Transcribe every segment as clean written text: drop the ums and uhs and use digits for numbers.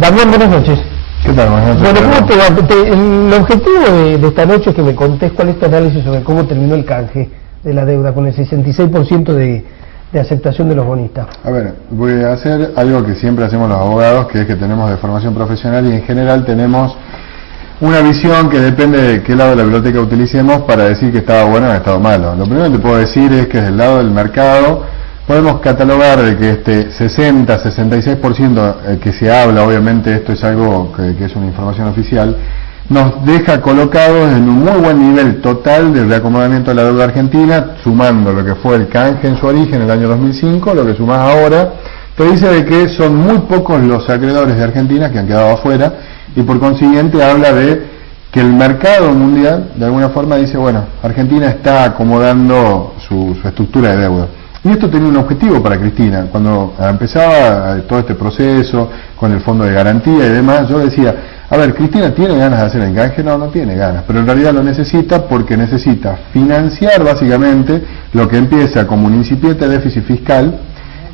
Damián, buenas noches. ¿Qué tal? Buenas noches. Bueno, ¿cómo te va? El objetivo de esta noche es que me contés cuál es tu análisis sobre cómo terminó el canje de la deuda con el 66% de aceptación de los bonistas. A ver, voy a hacer algo que siempre hacemos los abogados, que es que tenemos de formación profesional y en general tenemos una visión que depende de qué lado de la biblioteca utilicemos para decir que estaba bueno o estaba malo. Lo primero que te puedo decir es que desde el lado del mercado podemos catalogar de que este 60-66% que se habla, obviamente esto es algo que es una información oficial, nos deja colocados en un muy buen nivel total de reacomodamiento de la deuda argentina, sumando lo que fue el canje en su origen en el año 2005, lo que sumás ahora, te dice de que son muy pocos los acreedores de Argentina que han quedado afuera, y por consiguiente habla de que el mercado mundial de alguna forma dice, bueno, Argentina está acomodando su estructura de deuda. Y esto tenía un objetivo para Cristina. Cuando empezaba todo este proceso con el fondo de garantía y demás, yo decía, a ver, ¿Cristina tiene ganas de hacer el canje? No, no tiene ganas, pero en realidad lo necesita porque necesita financiar básicamente lo que empieza como un incipiente déficit fiscal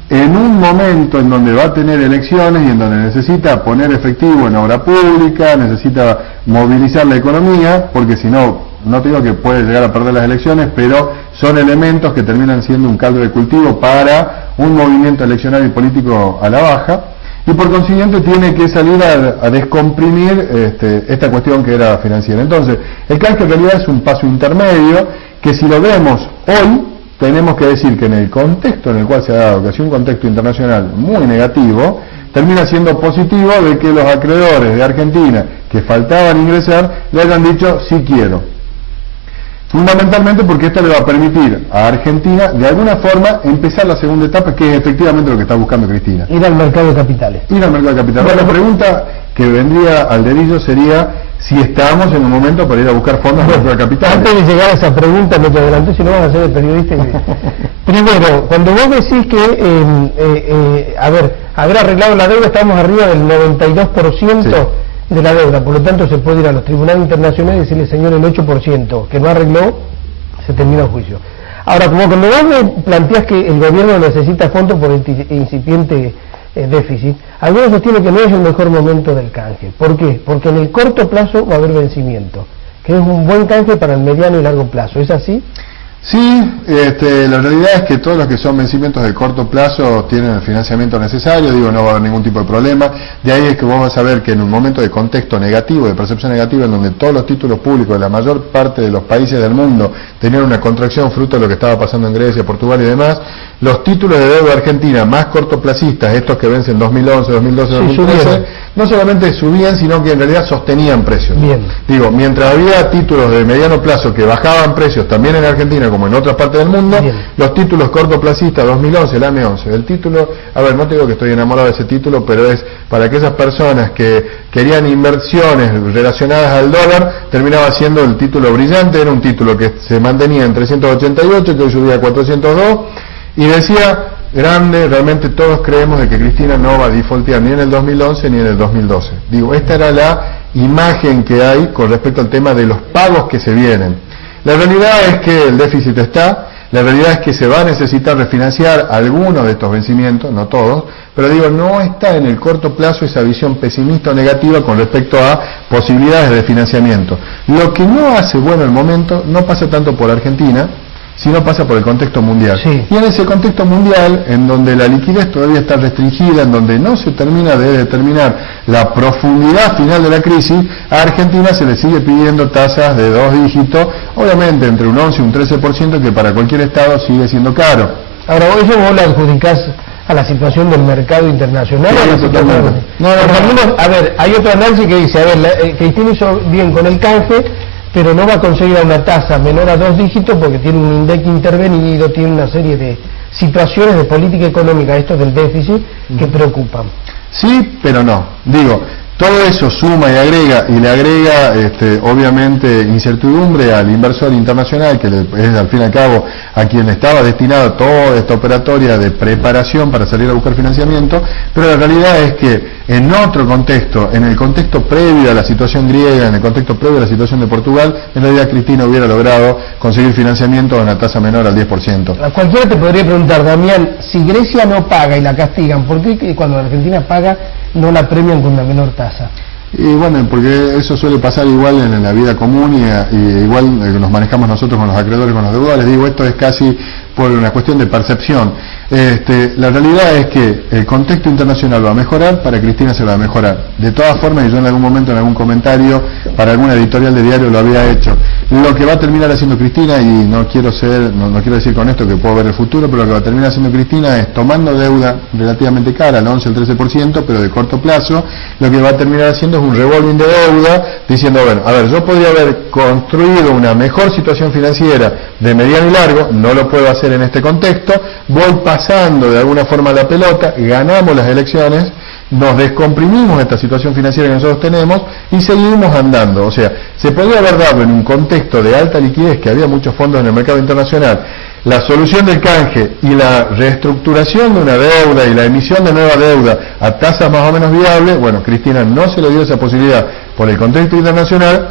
en un momento en donde va a tener elecciones y en donde necesita poner efectivo en obra pública, necesita movilizar la economía, porque si no, no te digo que puede llegar a perder las elecciones, pero son elementos que terminan siendo un caldo de cultivo para un movimiento eleccionario y político a la baja, y por consiguiente tiene que salir a descomprimir esta cuestión que era financiera. Entonces, el canje en realidad es un paso intermedio que si lo vemos hoy, tenemos que decir que en el contexto en el cual se ha dado, que ha sido un contexto internacional muy negativo, termina siendo positivo de que los acreedores de Argentina que faltaban ingresar le hayan dicho sí quiero. Fundamentalmente porque esto le va a permitir a Argentina de alguna forma empezar la segunda etapa, que es efectivamente lo que está buscando Cristina. Ir al mercado de capitales. Ir al mercado de capitales. Bueno, la pregunta que vendría al dedillo sería si estamos en un momento para ir a buscar fondos para el capital. Antes de llegar a esa pregunta, no te adelanté, si no vas a ser el periodista. Primero, cuando vos decís que, haber arreglado la deuda, estamos arriba del 92% sí. de la deuda, por lo tanto se puede ir a los tribunales internacionales y decirle, señor, el 8% que no arregló, se termina el juicio. Ahora, como cuando vos me planteás que el gobierno necesita fondos por el incipiente déficit, algunos sostienen que no es el mejor momento del canje. ¿Por qué? Porque en el corto plazo va a haber vencimiento, que es un buen canje para el mediano y largo plazo. ¿Es así? Sí, la realidad es que todos los que son vencimientos de corto plazo tienen el financiamiento necesario, digo, no va a haber ningún tipo de problema. De ahí es que vos vas a ver que en un momento de contexto negativo, de percepción negativa, en donde todos los títulos públicos de la mayor parte de los países del mundo tenían una contracción fruto de lo que estaba pasando en Grecia, Portugal y demás, los títulos de deuda argentina más cortoplacistas, estos que vencen 2011, 2012, sí, 2013, no solamente subían, sino que en realidad sostenían precios. Bien. Digo, mientras había títulos de mediano plazo que bajaban precios también en Argentina, como en otras partes del mundo, bien, los títulos cortoplacistas 2011, el AM11, el título, a ver, no te digo que estoy enamorado de ese título, pero es para aquellas personas que querían inversiones relacionadas al dólar, terminaba siendo el título brillante, era un título que se mantenía en 388, que hoy subía a 402, y decía, grande, realmente todos creemos de que Cristina no va a defaultear ni en el 2011 ni en el 2012. Digo, esta era la imagen que hay con respecto al tema de los pagos que se vienen. La realidad es que el déficit está, la realidad es que se va a necesitar refinanciar algunos de estos vencimientos, no todos, pero digo, no está en el corto plazo esa visión pesimista o negativa con respecto a posibilidades de financiamiento. Lo que no hace bueno el momento no pasa tanto por Argentina, sino pasa por el contexto mundial. Sí. Y en ese contexto mundial, en donde la liquidez todavía está restringida, en donde no se termina de determinar la profundidad final de la crisis, a Argentina se le sigue pidiendo tasas de 2 dígitos, obviamente entre un 11 y un 13%, que para cualquier estado sigue siendo caro. Ahora, eso vos le adjudicás a la situación del mercado internacional. Sí, totalmente. No, a ver, hay otro análisis que dice, a ver, Cristina hizo bien con el canje, pero no va a conseguir una tasa menor a 2 dígitos porque tiene un INDEC intervenido, tiene una serie de situaciones de política económica, esto del déficit, que preocupan. Sí, pero no. Digo, todo eso suma y agrega, y le agrega obviamente incertidumbre al inversor internacional, que es al fin y al cabo a quien estaba destinada toda esta operatoria de preparación para salir a buscar financiamiento, pero la realidad es que en otro contexto, en el contexto previo a la situación griega, en el contexto previo a la situación de Portugal, en realidad Cristina hubiera logrado conseguir financiamiento a una tasa menor al 10%. A cualquiera te podría preguntar, Damián, si Grecia no paga y la castigan, ¿por qué cuando la Argentina paga no la premian con una menor tasa? Y bueno, porque eso suele pasar igual en la vida común y igual nos manejamos nosotros con los acreedores, con los deudores. Digo, esto es casi por una cuestión de percepción. La realidad es que el contexto internacional va a mejorar, para Cristina se va a mejorar. De todas formas, y yo en algún momento, en algún comentario, para alguna editorial de diario lo había hecho, lo que va a terminar haciendo Cristina, y no quiero decir con esto que puedo ver el futuro, pero lo que va a terminar haciendo Cristina es tomando deuda relativamente cara, al 11, al 13%, pero de corto plazo, lo que va a terminar haciendo es un revolving de deuda, diciendo, bueno, a ver, yo podría haber construido una mejor situación financiera de mediano y largo, no lo puedo hacer en este contexto, voy pasando de alguna forma la pelota, ganamos las elecciones, nos descomprimimos esta situación financiera que nosotros tenemos y seguimos andando. O sea, se podría haber dado en un contexto de alta liquidez, que había muchos fondos en el mercado internacional, la solución del canje y la reestructuración de una deuda y la emisión de nueva deuda a tasas más o menos viables. Bueno, Cristina no se le dio esa posibilidad por el contexto internacional.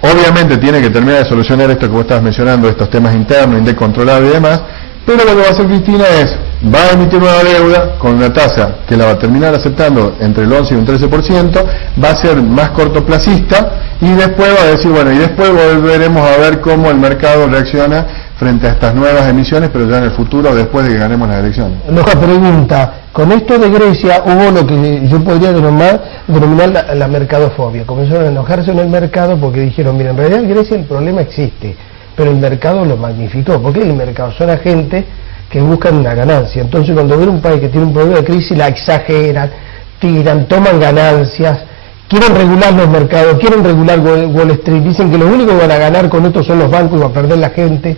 Obviamente tiene que terminar de solucionar esto que vos estabas mencionando, estos temas internos, incontrolables y demás, pero lo que va a hacer Cristina es, va a emitir nueva deuda con una tasa que la va a terminar aceptando entre el 11 y un 13%, va a ser más cortoplacista y después va a decir, bueno, y después volveremos a ver cómo el mercado reacciona frente a estas nuevas emisiones, pero ya en el futuro, después de que ganemos las elecciones. Loja pregunta, con esto de Grecia hubo lo que yo podría denominar la mercadofobia. Comenzaron a enojarse en el mercado porque dijeron, mira, en realidad en Grecia el problema existe, pero el mercado lo magnificó. ¿Por qué el mercado? Son agentes que buscan una ganancia. Entonces cuando ven un país que tiene un problema de crisis, la exageran, tiran, toman ganancias, quieren regular los mercados, quieren regular Wall Street, dicen que lo único que van a ganar con esto son los bancos y va a perder la gente.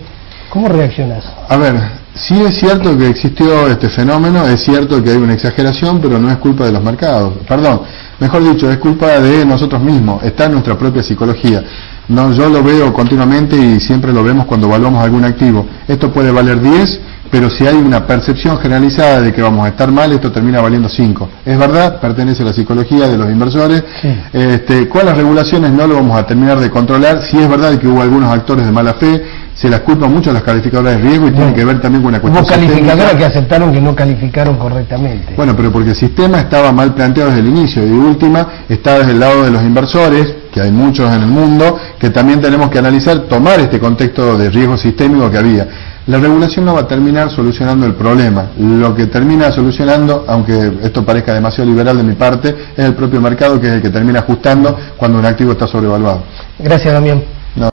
¿Cómo reaccionás? A ver, sí es cierto que existió este fenómeno, es cierto que hay una exageración, pero no es culpa de los mercados. Perdón, mejor dicho, es culpa de nosotros mismos, está en nuestra propia psicología. No, yo lo veo continuamente y siempre lo vemos cuando evaluamos algún activo. Esto puede valer 10, pero si hay una percepción generalizada de que vamos a estar mal, esto termina valiendo 5. Es verdad, pertenece a la psicología de los inversores. Sí. Con las regulaciones no lo vamos a terminar de controlar. Si es verdad que hubo algunos actores de mala fe, se las culpa mucho a las calificadoras de riesgo y tiene que ver también con una cuestión sistémica. Hubo calificadoras que aceptaron que no calificaron correctamente. Bueno, pero porque el sistema estaba mal planteado desde el inicio, y de última está desde el lado de los inversores, que hay muchos en el mundo, que también tenemos que analizar, tomar este contexto de riesgo sistémico que había. La regulación no va a terminar solucionando el problema. Lo que termina solucionando, aunque esto parezca demasiado liberal de mi parte, es el propio mercado, que es el que termina ajustando cuando un activo está sobrevaluado. Gracias, Damián.